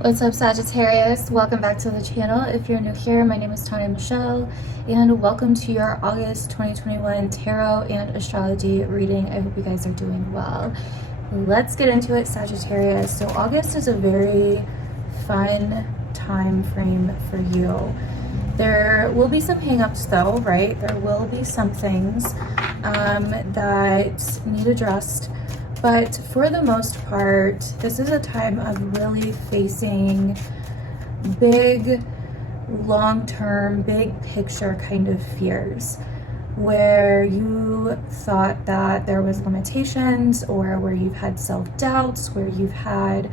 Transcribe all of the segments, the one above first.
What's up, Sagittarius? Welcome back to the channel. If you're new here, my name is Tanya Michelle, and welcome to your August 2021 tarot and astrology reading. I hope you guys are doing well. Let's get into it, Sagittarius. So August is a very fun time frame for you. There will be some hang-ups though, right? There will be some things that need addressed. But for the most part, this is a time of really facing big, long-term, big picture kind of fears, where you thought that there was limitations, or where you've had self-doubts, where you've had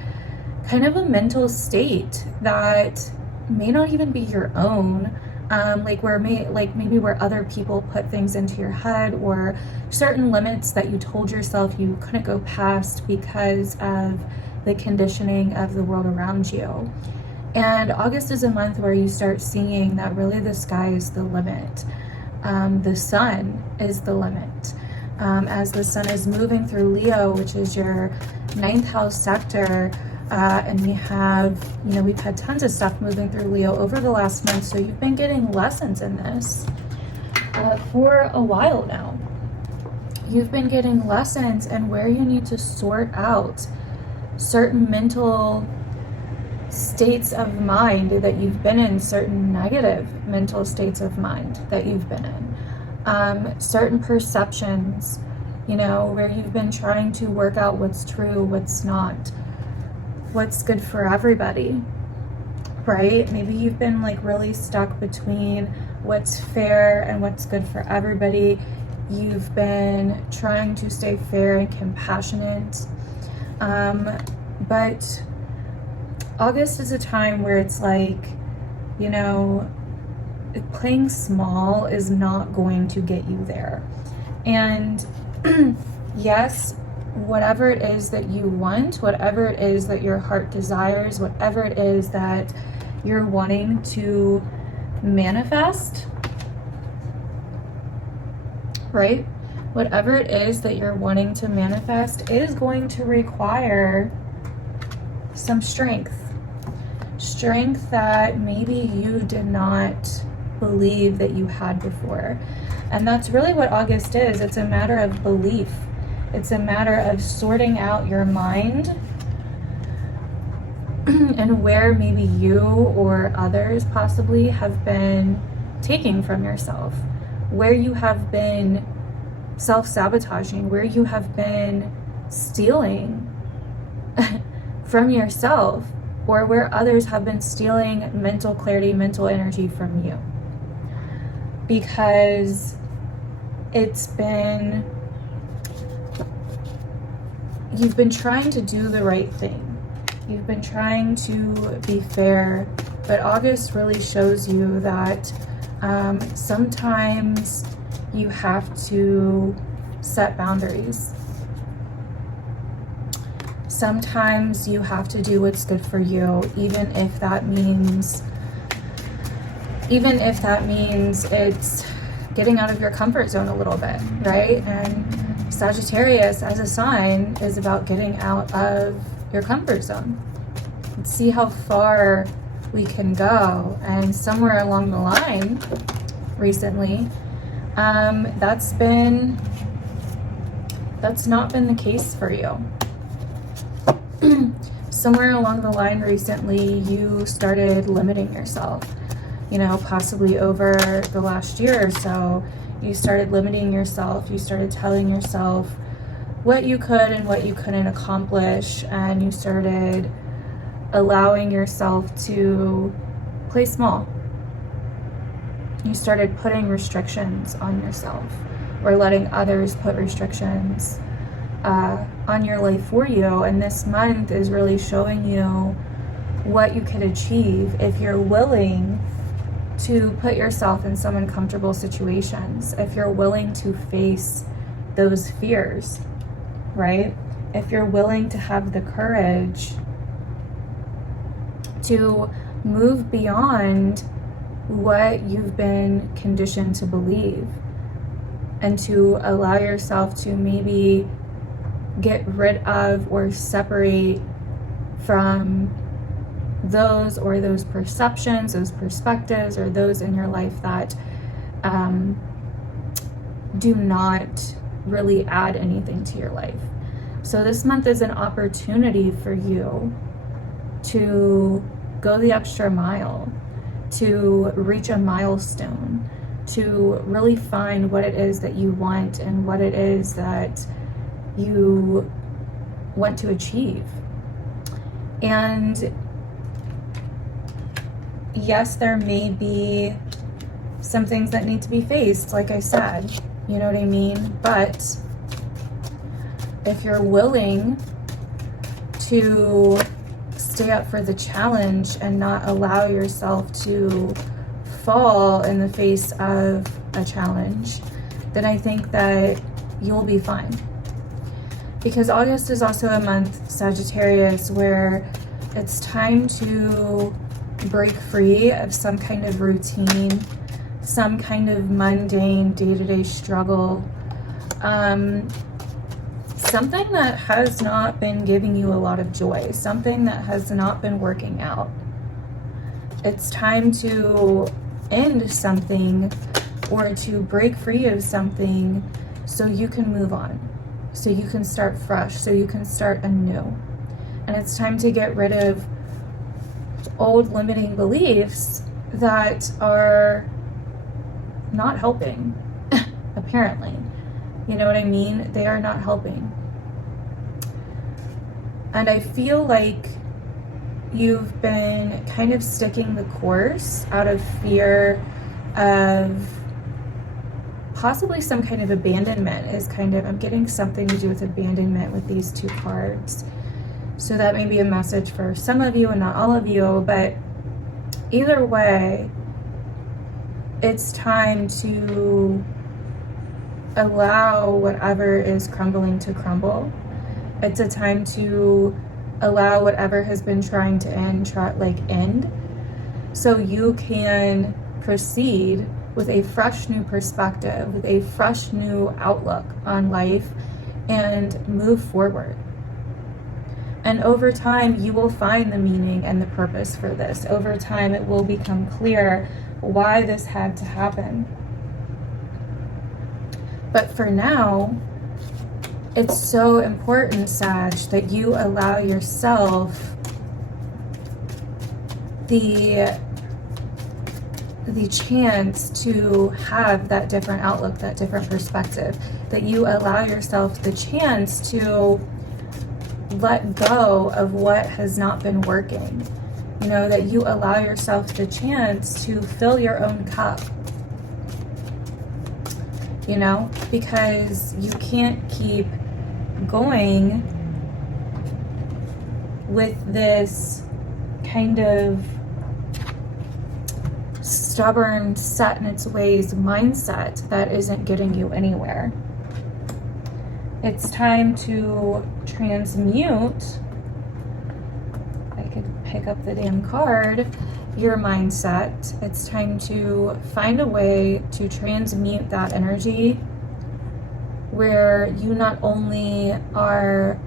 kind of a mental state that may not even be your own. Maybe where other people put things into your head, or certain limits that you told yourself you couldn't go past because of the conditioning of the world around you. And August is a month where you start seeing that really the sky is the limit. The sun is the limit. As the sun is moving through Leo, which is your 9th house sector, and we've had tons of stuff moving through Leo over the last month, so you've been getting lessons in this for a while now. You've been getting lessons in where you need to sort out certain mental states of mind that you've been in, certain negative mental states of mind that you've been in, certain perceptions, where you've been trying to work out what's true, what's not, what's good for everybody, right? Maybe you've been really stuck between what's fair and what's good for everybody. You've been trying to stay fair and compassionate, but August is a time where it's playing small is not going to get you there. And yes, whatever it is that you want, whatever it is that your heart desires, whatever it is that you're wanting to manifest, right? Whatever it is that you're wanting to manifest is going to require some strength. Strength that maybe you did not believe that you had before. And that's really what August is. It's a matter of belief. It's a matter of sorting out your mind and where maybe you or others possibly have been taking from yourself, where you have been self-sabotaging, where you have been stealing from yourself, or where others have been stealing mental clarity, mental energy from you. Because you've been trying to do the right thing. You've been trying to be fair, but August really shows you that sometimes you have to set boundaries. Sometimes you have to do what's good for you, even if that means it's getting out of your comfort zone a little bit, right? And Sagittarius as a sign is about getting out of your comfort zone. Let's see how far we can go. And somewhere along the line recently, that's not been the case for you. Somewhere along the line recently, you started limiting yourself. Possibly over the last year or so, you started limiting yourself. You started telling yourself what you could and what you couldn't accomplish, and you started allowing yourself to play small. You started putting restrictions on yourself, or letting others put restrictions on your life for you. And this month is really showing you what you can achieve if you're willing to put yourself in some uncomfortable situations, if you're willing to face those fears, right? If you're willing to have the courage to move beyond what you've been conditioned to believe, and to allow yourself to maybe get rid of or separate from those perceptions, those perspectives, or those in your life that do not really add anything to your life. So this month is an opportunity for you to go the extra mile, to reach a milestone, to really find what it is that you want and what it is that you want to achieve. And yes, there may be some things that need to be faced, like I said, you know what I mean? But if you're willing to stay up for the challenge and not allow yourself to fall in the face of a challenge, then I think that you'll be fine. Because August is also a month, Sagittarius, where it's time to break free of some kind of routine, some kind of mundane day-to-day struggle, something that has not been giving you a lot of joy, something that has not been working out. It's time to end something or to break free of something so you can move on, so you can start fresh, so you can start anew. And it's time to get rid of old limiting beliefs that are not helping, apparently. You know what I mean? They are not helping. And I feel like you've been kind of sticking the course out of fear of possibly some kind of abandonment is kind of, I'm getting something to do with abandonment with these two cards. So that may be a message for some of you and not all of you, but either way, it's time to allow whatever is crumbling to crumble. It's a time to allow whatever has been trying to end, so you can proceed with a fresh new perspective, with a fresh new outlook on life, and move forward. And over time, you will find the meaning and the purpose for this. Over time, it will become clear why this had to happen. But for now, it's so important, Sag, that you allow yourself the chance to have that different outlook, that different perspective, that you allow yourself the chance to let go of what has not been working. You know, that you allow yourself the chance to fill your own cup. You know, because you can't keep going with this kind of stubborn, set in its ways mindset that isn't getting you anywhere. It's time to transmute, I could pick up the damn card, your mindset. It's time to find a way to transmute that energy where you not only are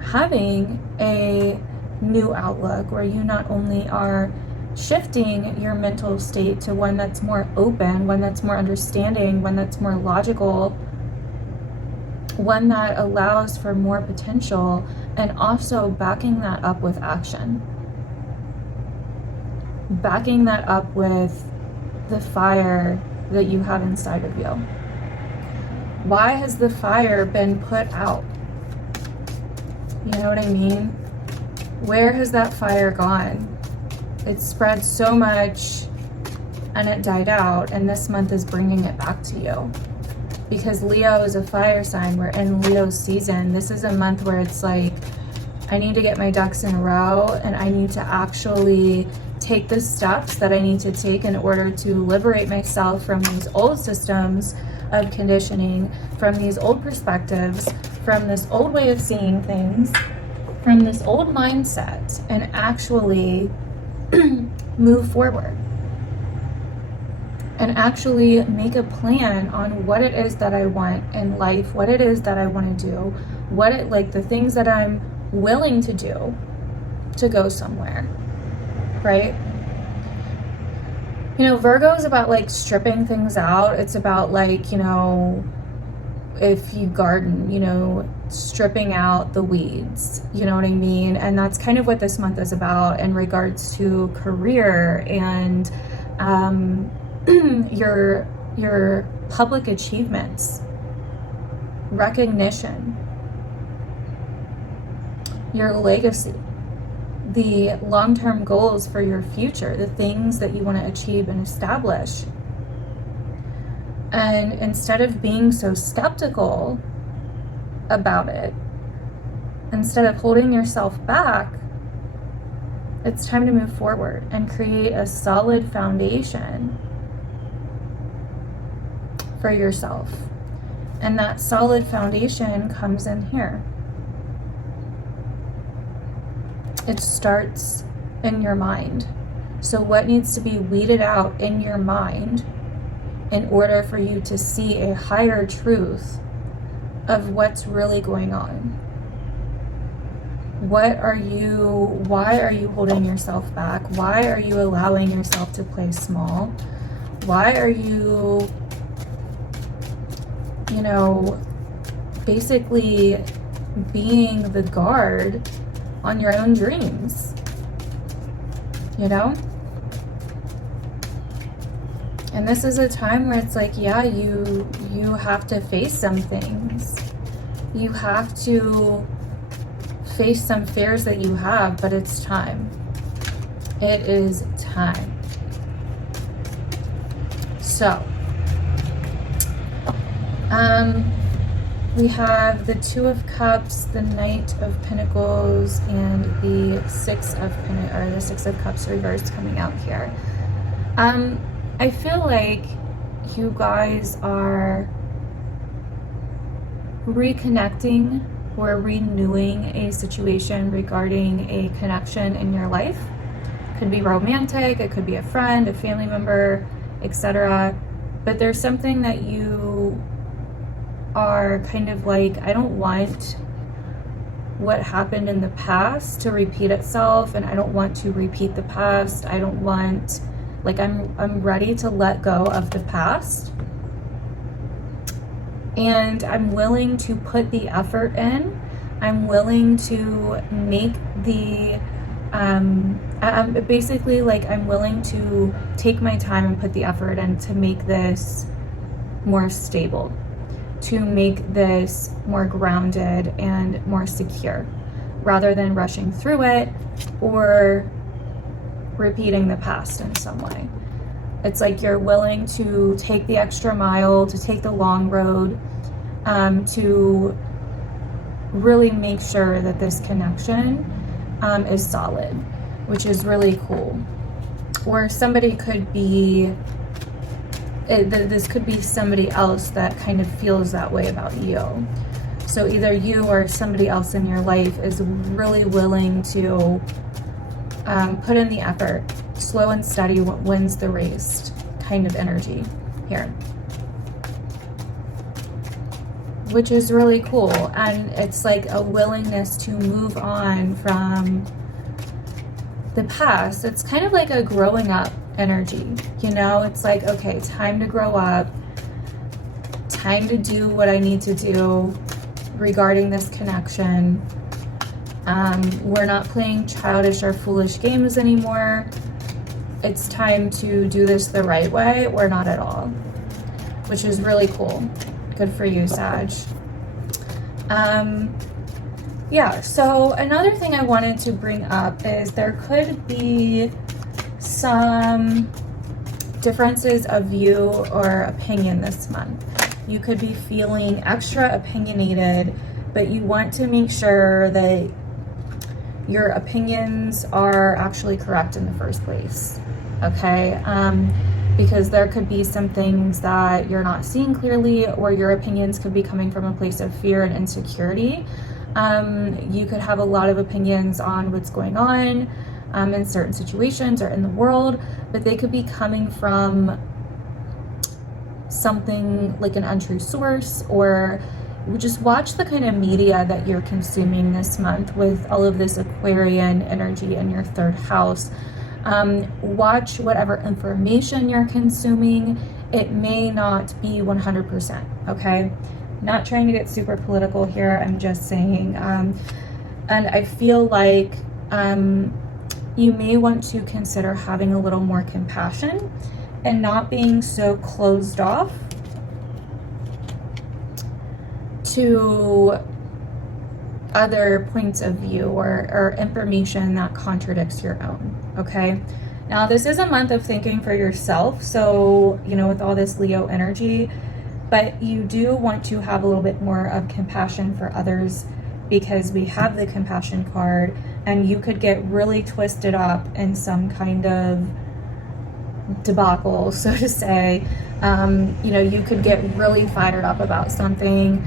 having a new outlook, where you not only are shifting your mental state to one that's more open, one that's more understanding, one that's more logical, one that allows for more potential, and also backing that up with action. Backing that up with the fire that you have inside of you. Why has the fire been put out? You know what I mean? Where has that fire gone? It spread so much and it died out, and this month is bringing it back to you. Because Leo is a fire sign. We're in Leo's season. This is a month where it's like, I need to get my ducks in a row, and I need to actually take the steps that I need to take in order to liberate myself from these old systems of conditioning, from these old perspectives, from this old way of seeing things, from this old mindset, and actually move forward. And actually make a plan on what it is that I want in life, what it is that I want to do, the things that I'm willing to do, to go somewhere, right? You know, Virgo is about like stripping things out. It's about like, you know, if you garden, you know, stripping out the weeds, you know what I mean? And that's kind of what this month is about in regards to career and your public achievements, recognition, your legacy, the long-term goals for your future, the things that you want to achieve and establish. And instead of being so skeptical about it, instead of holding yourself back, it's time to move forward and create a solid foundation for yourself. And that solid foundation comes in here. It starts in your mind. So what needs to be weeded out in your mind in order for you to see a higher truth of what's really going on? Why are you holding yourself back? Why are you allowing yourself to play small? Why are you, you know, basically being the guard on your own dreams, you know? And this is a time where it's like, yeah, you have to face some things. You have to face some fears that you have, but it's time. It is time. So, we have the Two of Cups, the Knight of Pentacles, and the Six of Cups reversed coming out here. I feel like you guys are reconnecting or renewing a situation regarding a connection in your life. It could be romantic, it could be a friend, a family member, etc. But there's something that you are kind of like, I don't want what happened in the past to repeat itself, and I don't want to repeat the past. I don't want, like, I'm ready to let go of the past, and I'm willing to put the effort in. I'm willing to make the basically, like, I'm willing to take my time and put the effort in to make this more stable, to make this more grounded and more secure, rather than rushing through it or repeating the past in some way. It's like you're willing to take the extra mile, to take the long road, to really make sure that this connection is solid, which is really cool. Or somebody could be, this could be somebody else that kind of feels that way about you. So either you or somebody else in your life is really willing to put in the effort. Slow and steady wins the race kind of energy here, which is really cool. And it's like a willingness to move on from the past. It's kind of like a growing up energy, you know? It's like, okay, time to grow up, time to do what I need to do regarding this connection. We're not playing childish or foolish games anymore. It's time to do this the right way, or not at all, which is really cool. Good for you, Sag. Yeah, so another thing I wanted to bring up is there could be some differences of view or opinion this month. You could be feeling extra opinionated, but you want to make sure that your opinions are actually correct in the first place, okay? Because there could be some things that you're not seeing clearly, or your opinions could be coming from a place of fear and insecurity. You could have a lot of opinions on what's going on in certain situations or in the world, but they could be coming from something like an untrue source, or just watch the kind of media that you're consuming this month with all of this Aquarian energy in your third house. Watch whatever information you're consuming. It may not be 100%, okay? Not trying to get super political here. I'm just saying, and I feel like you may want to consider having a little more compassion and not being so closed off to other points of view or information that contradicts your own, okay? Now, this is a month of thinking for yourself, so, you know, with all this Leo energy, but you do want to have a little bit more of compassion for others because we have the compassion card, and you could get really twisted up in some kind of debacle, so to say. You know, you could get really fired up about something,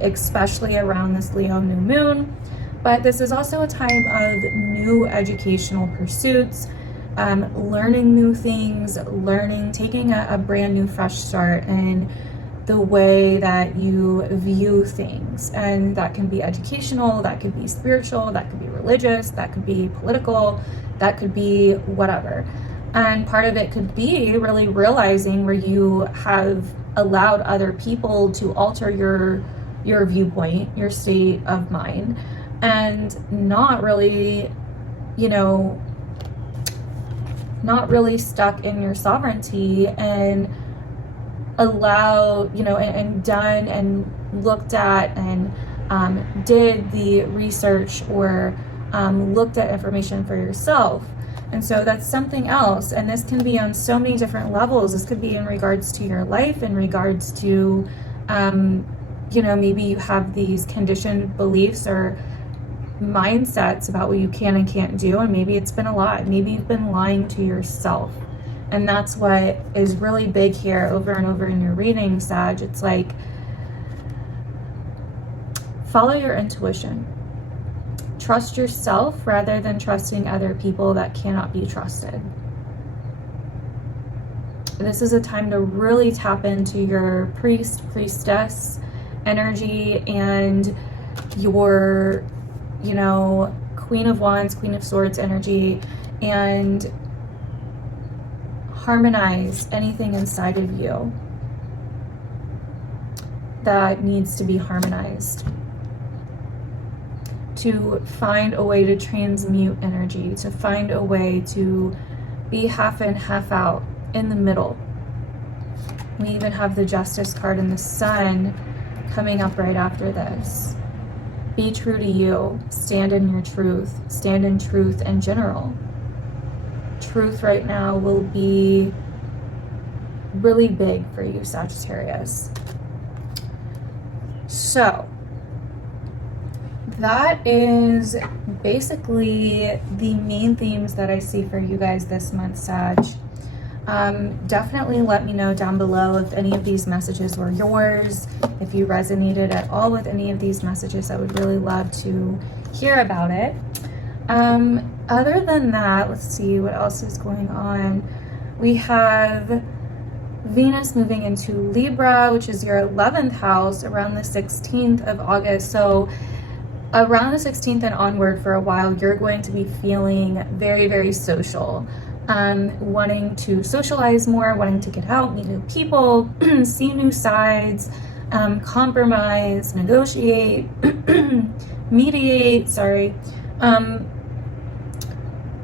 especially around this Leo new moon. But this is also a time of new educational pursuits, learning new things, taking a brand new fresh start in the way that you view things. And that can be educational, that could be spiritual, that could be religious, that could be political, that could be whatever. And part of it could be really realizing where you have allowed other people to alter your viewpoint, your state of mind, and not really, you know, not really stuck in your sovereignty, and allow, you know, and done and looked at and did the research or looked at information for yourself. And so that's something else. And this can be on so many different levels. This could be in regards to your life, in regards to, you know, maybe you have these conditioned beliefs or mindsets about what you can and can't do. And maybe it's been a lie. Maybe you've been lying to yourself. And that's what is really big here over and over in your reading, Sag. It's like, follow your intuition. Trust yourself rather than trusting other people that cannot be trusted. This is a time to really tap into your priest, priestess energy and your, you know, Queen of Wands, Queen of Swords energy, and harmonize anything inside of you that needs to be harmonized. To find a way to transmute energy, to find a way to be half in, half out, in the middle. We even have the Justice card and the Sun coming up right after this. Be true to you. Stand in your truth. Stand in truth in general. Truth right now will be really big for you, Sagittarius. So that is basically the main themes that I see for you guys this month, Sag. Definitely let me know down below if any of these messages were yours, if you resonated at all with any of these messages. I would really love to hear about it. Other than that, let's see what else is going on. We have Venus moving into Libra, which is your 11th house, around the 16th of August. So around the 16th and onward for a while, you're going to be feeling very, very social. Wanting to socialize more, wanting to get out, meet new people, see new sides, compromise, negotiate, mediate,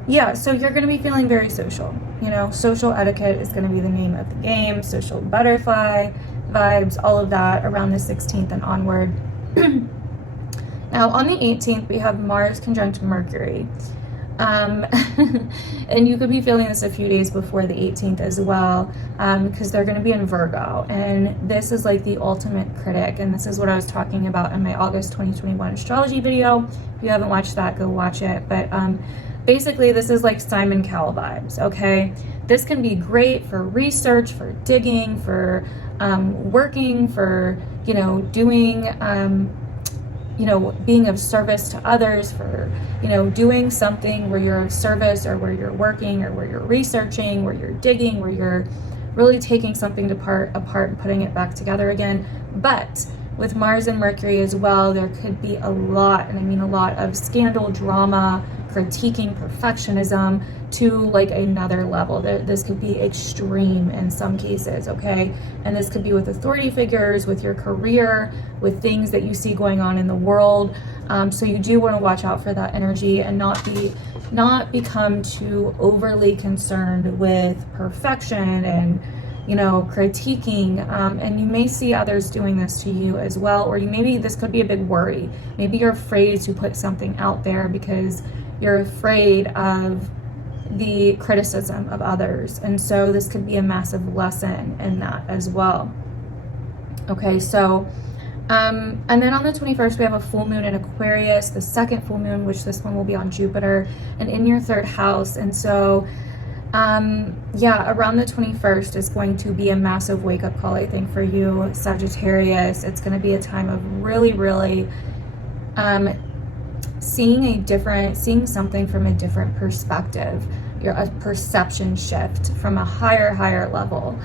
yeah, so you're going to be feeling very social. You know, social etiquette is going to be the name of the game, social butterfly vibes, all of that around the 16th and onward. Now, on the 18th, we have Mars conjunct Mercury. And you could be feeling this a few days before the 18th as well, because they're going to be in Virgo, and this is like the ultimate critic, and this is what I was talking about in my August 2021 astrology video. If you haven't watched that, go watch it. But basically, this is like Simon Cowell vibes, okay? This can be great for research, for digging, for working, for, you know, doing you know, being of service to others, for, you know, doing something where you're of service, or where you're working, or where you're researching, where you're digging, where you're really taking something apart and putting it back together again. But with Mars and Mercury as well, there could be a lot, and I mean a lot, of scandal, drama, critiquing, perfectionism to like another level. This could be extreme in some cases, okay? And this could be with authority figures, with your career, with things that you see going on in the world. So you do want to watch out for that energy and not become too overly concerned with perfection and, you know, critiquing, and you may see others doing this to you as well, or maybe this could be a big worry. Maybe you're afraid to put something out there because you're afraid of the criticism of others, and so this could be a massive lesson in that as well. Okay, so and then on the 21st, we have a full moon in Aquarius, the second full moon, which this one will be on Jupiter and in your third house. And so yeah, around the 21st is going to be a massive wake-up call, I think, for you, Sagittarius. It's going to be a time of really seeing something from a different perspective, a perception shift from a higher level.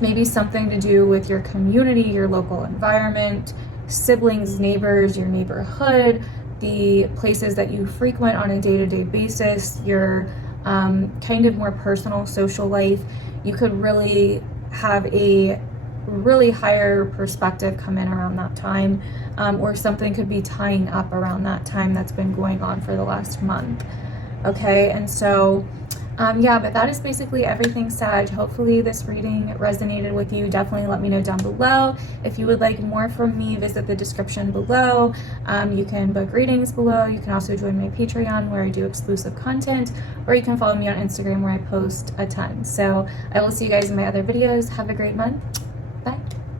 Maybe something to do with your community, your local environment, siblings, neighbors, your neighborhood, the places that you frequent on a day-to-day basis, your kind of more personal social life. You could really have a really higher perspective come in around that time, or something could be tying up around that time that's been going on for the last month. Okay, and so yeah, but that is basically everything, Sag. Hopefully this reading resonated with you. Definitely let me know down below. If you would like more from me, visit the description below. You can book readings below. You can also join my Patreon where I do exclusive content, or you can follow me on Instagram where I post a ton. So I will see you guys in my other videos. Have a great month. Bye.